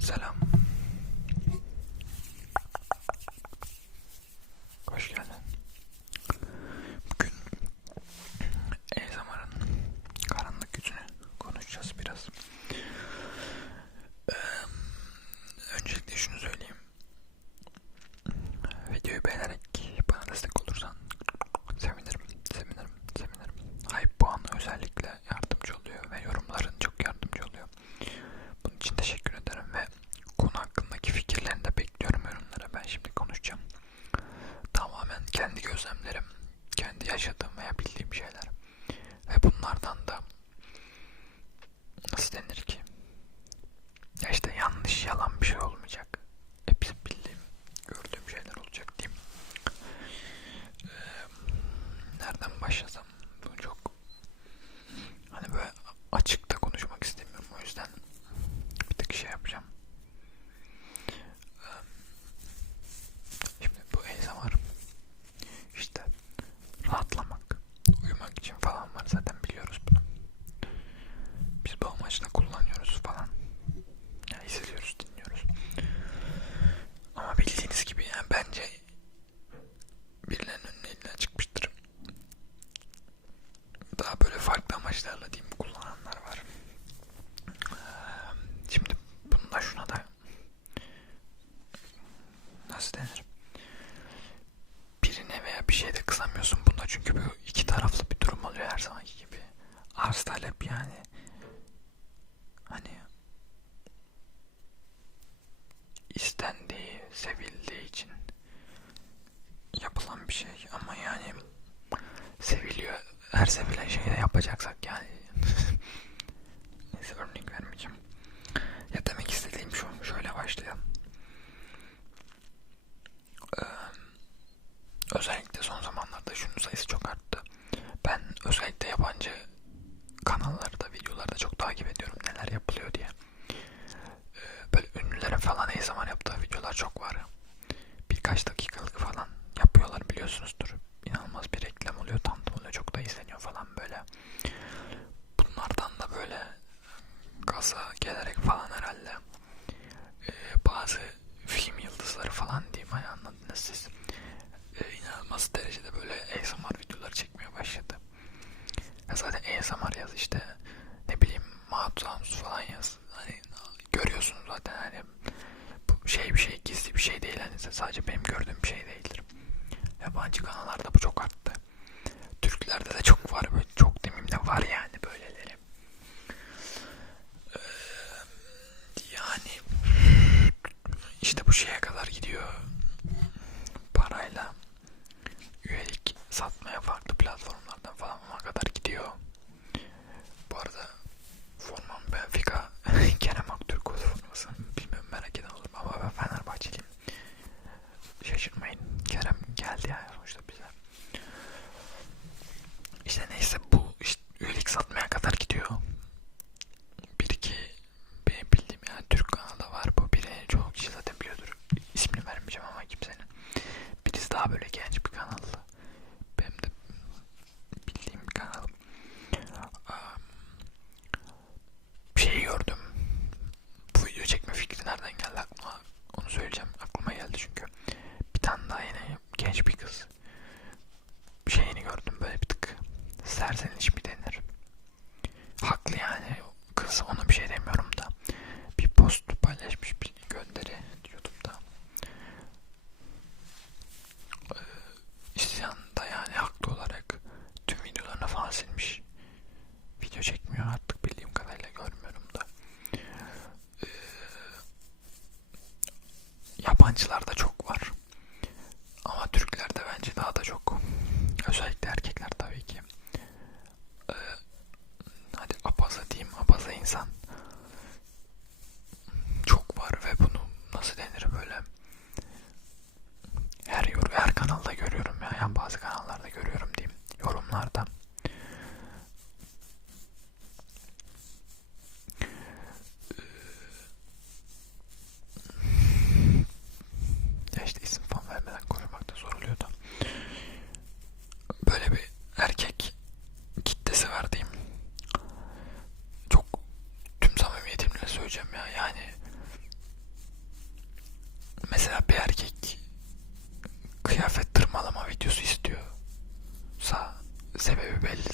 سلام. Follow from them konuşacaksak yani. Neyse örnek vermeyeceğim. Ya demek istediğim şu. Şöyle başlayalım. Ee, özel Hamza falan yaz. Hani görüyorsunuz zaten hani bu şey bir şey gizli bir şey değil hani sadece benim gördüğüm bir şey değildir. Yabancı kanallarda bu çok arttı. Türklerde de çok var böyle çok demeyeyim de var yani böyleleri. Ee, yani işte bu şeye kadar gidiyor parayla bir kız. Bir şeyini gördüm böyle bir tık. Serseniş mi denir? Haklı yani. Kız ona bir şey demiyorum da. Bir post paylaşmış bir gönderi YouTube'da. Ee, da yani haklı olarak tüm videolarını falan silmiş. Video çekmiyor artık bildiğim kadarıyla görmüyorum da. Ee, yabancılarda çok var. özellikle erkekler tabii ki. Ee, hadi abaza diyeyim abaza insan. Çok var ve bunu nasıl denir böyle? Her yor her kanalda görüyorum ya yani bazı kanallarda görüyorum diyeyim yorumlarda. Yani mesela bir erkek kıyafet tırmalama videosu istiyorsa sebebi belli.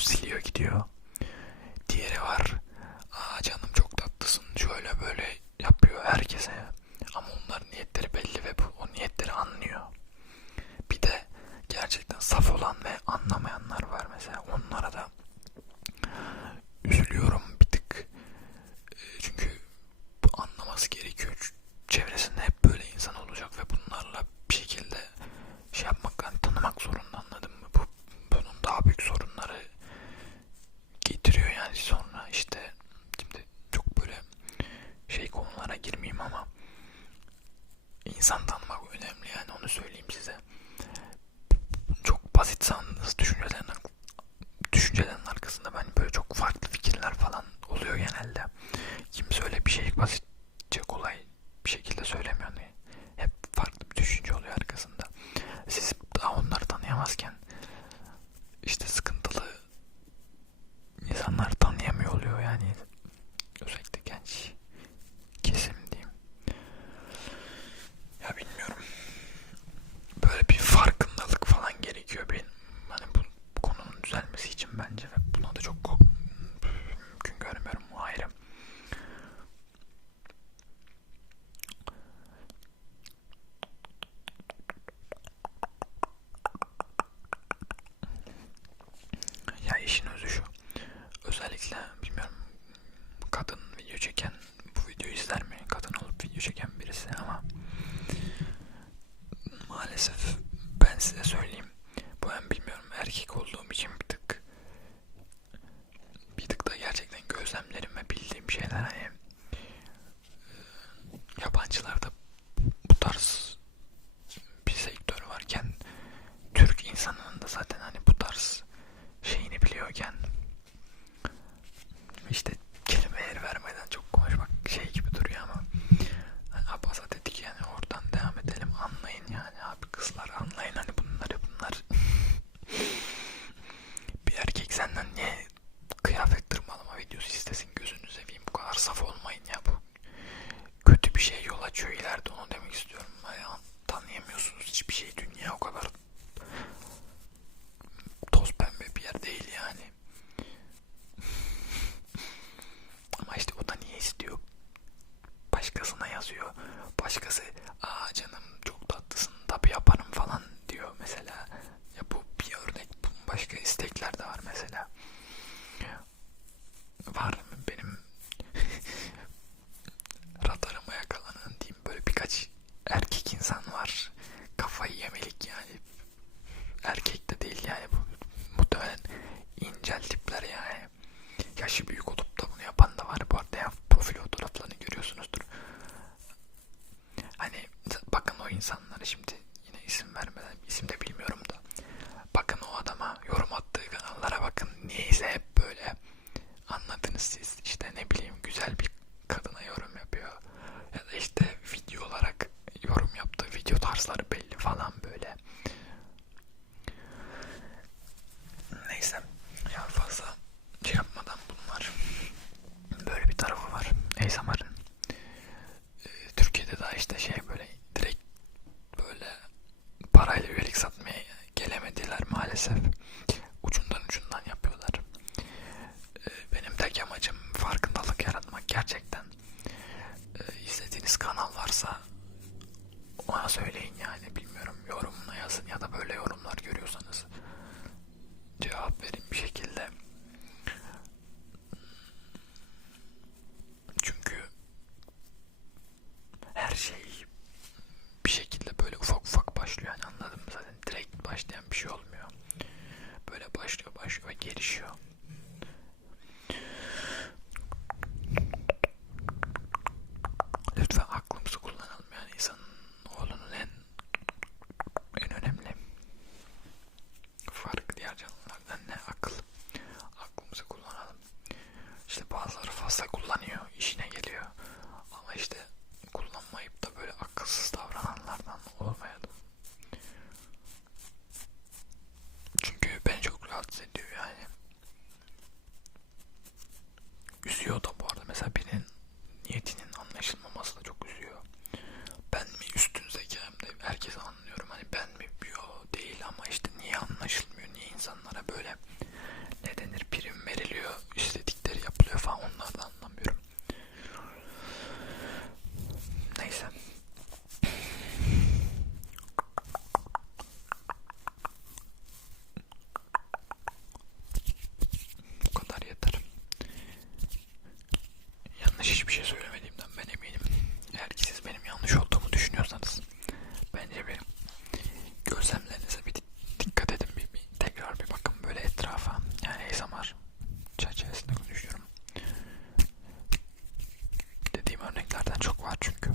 siliyor gidiyor. işin özü şu. Özellikle bilmiyorum kadın video çeken bu videoyu izler mi? Kadın olup video çeken birisi ama tarzları belli falan böyle. hiçbir şey söylemediğimden ben eminim. Eğer ki siz benim yanlış olduğumu düşünüyorsanız bence bir gözlemlerinize bir dikkat edin. Bir, bir tekrar bir bakın böyle etrafa. Yani ASMR çerçevesinde konuşuyorum. Dediğim örneklerden çok var çünkü.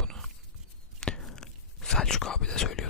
Bunu Selçuk abi de söylüyor